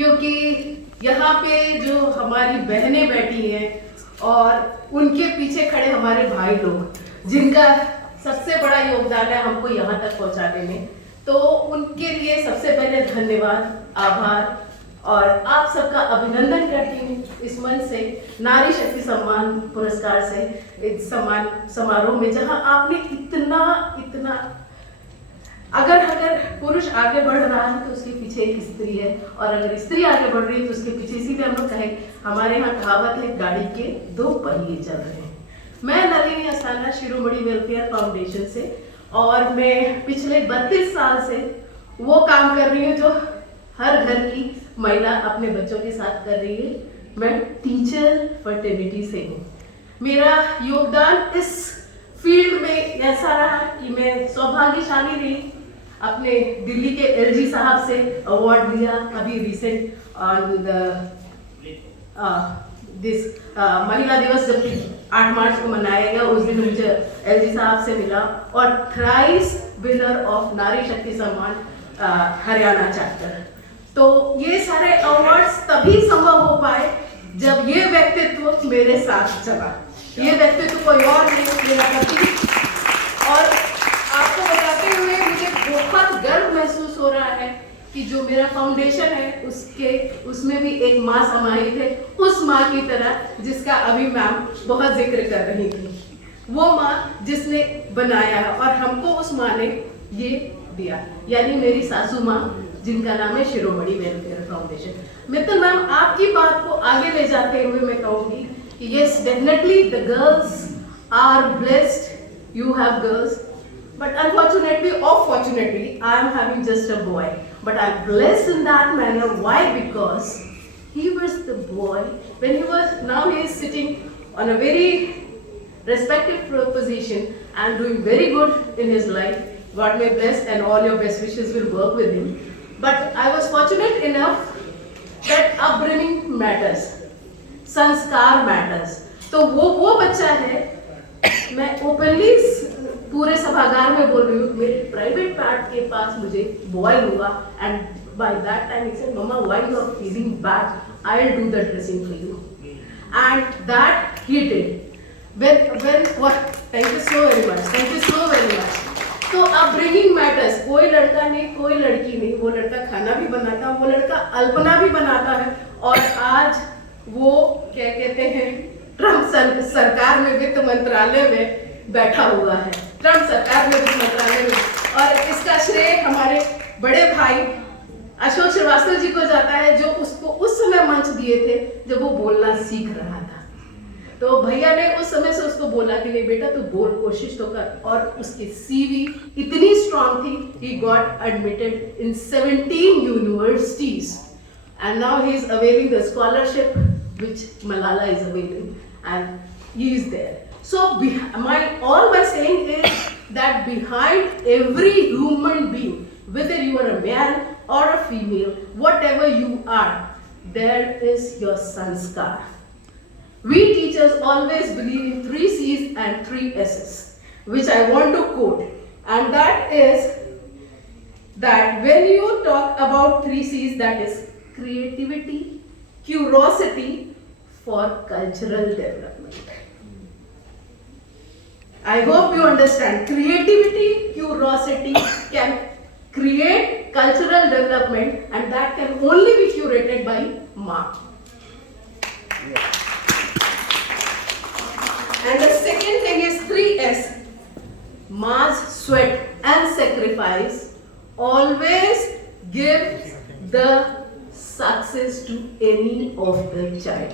क्योंकि यहाँ पे जो हमारी बहनें बैठी हैं और उनके पीछे खड़े हमारे भाई लोग, जिनका सबसे बड़ा योगदान है हमको यहाँ तक पहुँचाने में, तो उनके लिए सबसे पहले धन्यवाद, आभार और आप सबका अभिनंदन करती हूँ इस मंच से, नारी शक्ति सम्मान पुरस्कार से, इस सम्मान समारोह में, जहाँ आपने इतना अगर पुरुष आगे बढ़ रहा है तो उसके पीछे एक स्त्री है, और अगर स्त्री आगे बढ़ रही है तो उसके पीछे, इसीलिए हम लोग कहें, हमारे यहाँ कहावत है, गाड़ी के दो पहिए चल रहे हैं। मैं नलिनी अस्थाना शिरोमणि वेलफेयर फाउंडेशन से, और मैं पिछले 32 साल से वो काम कर रही हूँ जो हर घर की महिला अपने बच्चों के साथ कर रही है। मैं टीचर फर्टिलिटी से हूँ। मेरा योगदान इस फील्ड में ऐसा रहा कि मैं सौभाग्यशाली रही, अपने दिल्ली के एलजी साहब से अवार्ड लिया अभी रिसेंट ऑन दिस महिला दिवस जब 8 मार्च को मनाया गया, उस दिन मुझे एलजी साहब से मिला, और थ्राइस विनर ऑफ नारी शक्ति सम्मान हरियाणा चैप्टर। तो ये सारे अवार्ड्स तभी संभव हो पाए जब ये व्यक्तित्व मेरे साथ चला। ये व्यक्तित्व कोई और नहीं, मेरा पति। और आपको बताते हुए मुझे बहुत गर्व महसूस हो रहा है कि जो मेरा फाउंडेशन है उसमें भी एक माँ समाहित है, उस माँ की तरह जिसका अभी मैम बहुत जिक्र कर रही थी, वो माँ जिसने बनाया है, और हमको उस माँ ने ये दिया, यानी मेरी सासू माँ, जिनका नाम है शिरोमणि वेलफेयर फाउंडेशन। मित्तल मैम, आपकी बात को आगे ले जाते हुए मैं कहूँगी कि yes, definitely the girls are blessed. You have girls, but unfortunately or fortunately, I am having just a boy. But I'm blessed in that manner. Why? Because he was the boy when he was. Now he is sitting on a very respected position and doing very good in his life. God may bless, and all your best wishes will work with him. But I was fortunate enough that upbringing matters. संस्कार matters. तो वो बच्चा है, मैं openly पूरे सभागार में बोल रही हूँ, मेरे प्राइवेट पार्ट के पास मुझे बॉय हुआ, and by that time he said, mama why you are feeling bad, I will do the dressing for you, and that he did. When what, thank you so very much, thank you so very much. तो upbringing matters. कोई लड़का नहीं, कोई लड़की नहीं, वो लड़का खाना भी बनाता, वो लड़का अल्पना भी बनाता है, और आज वो क्या कहते हैं, ट्रम्प सरकार में, वित्त मंत्रालय में बैठा हुआ है, ट्रम्प सरकार में, वित्त मंत्रालय में। और इसका श्रेय हमारे बड़े भाई अशोक श्रीवास्तव जी को जाता है, जो उसको उस समय मंच दिए थे जब वो बोलना सीख रहा था। तो भैया ने उस समय से उसको बोला कि नहीं बेटा, तू बोल, कोशिश तो कर, और उसकी सीवी इतनी स्ट्रांग थी, he got admitted in 17 universities, and now he is availing the scholarship which Malala is availing, and he is there. So all my saying is that behind every human being, whether you are a man or a female, whatever you are, there is your sanskar. We teachers always believe in 3 C's and 3 S's, which I want to quote, and that is that when you talk about 3 C's, that is creativity, curiosity for cultural development. I hope you understand. Creativity, curiosity can create cultural development, and that can only be curated by Ma. And the second thing is 3S. Ma's sweat and sacrifice always gives the success to any of the child.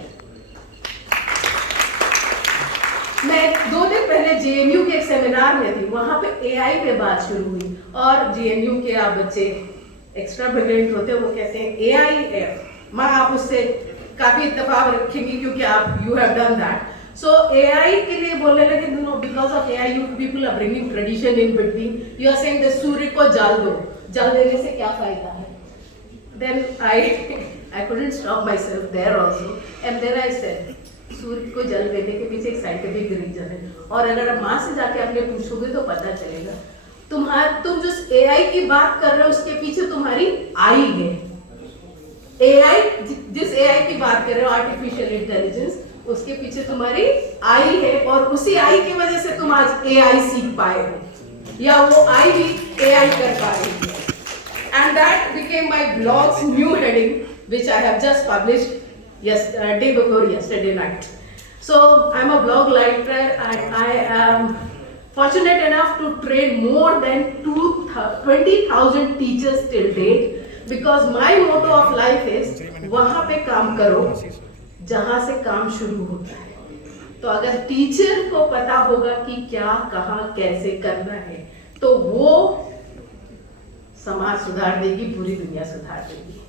मैं 2 दिन पहले JNU के एक seminar में थी, वहाँ पे AI पे बात शुरू हुई, और JNU के आप बच्चे एक्स्ट्रा ब्रिलियंट होते हैं, वो कहते हैं AI माँ, आप उससे काफ़ी इत्तेफाक रखेंगी क्योंकि आप you have done that. So AI के लिए बोलने लगे, no because of AI you people are bringing tradition in between, you are saying the सूर्य को जल दो, जल देने से क्या फायदा है। Then I couldn't stop myself there also, and then I said, सूर्य को जल देने के पीछे एक साइंटिफिक रीजन है, और अगर आप माँ से जाके अपने पूछोगे तो पता चलेगा। तुम जो AI की बात कर रहे हो उसके पीछे तुम्हारी आई है, AI, जिस AI की बात कर रहे हो, आर्टिफिशियल इंटेलिजेंस, उसके पीछे तुम्हारी आई है, और उसी आई की वजह से तुम आज AI सीख पाए हो, या वो आई भी AI कर पा रही है. And that became my blog's new heading, which I have just published day before yesterday night. So I'm a blog writer, and I am fortunate enough to train more than 20,000 teachers till date, because my motto of life is वहाँ पे काम करो जहाँ से काम शुरू होता है. तो अगर टीचर को पता होगा कि क्या, कहाँ, कैसे करना है, तो वो समाज सुधार देगी, पूरी दुनिया सुधार देगी.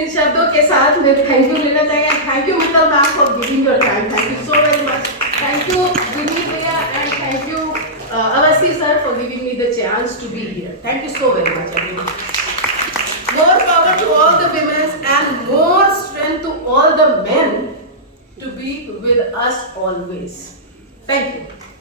इन शब्दों के साथ मैं थैंक यू लेना चाहिए. Thank you Mittal ma'am for giving your time. Thank you so very much. Thank you Vineet भैया, and thank you Awasthi sir for giving me the chance to be here. Thank you so very much everyone. More power to all the women, and more strength to all the men to be with us always. Thank you.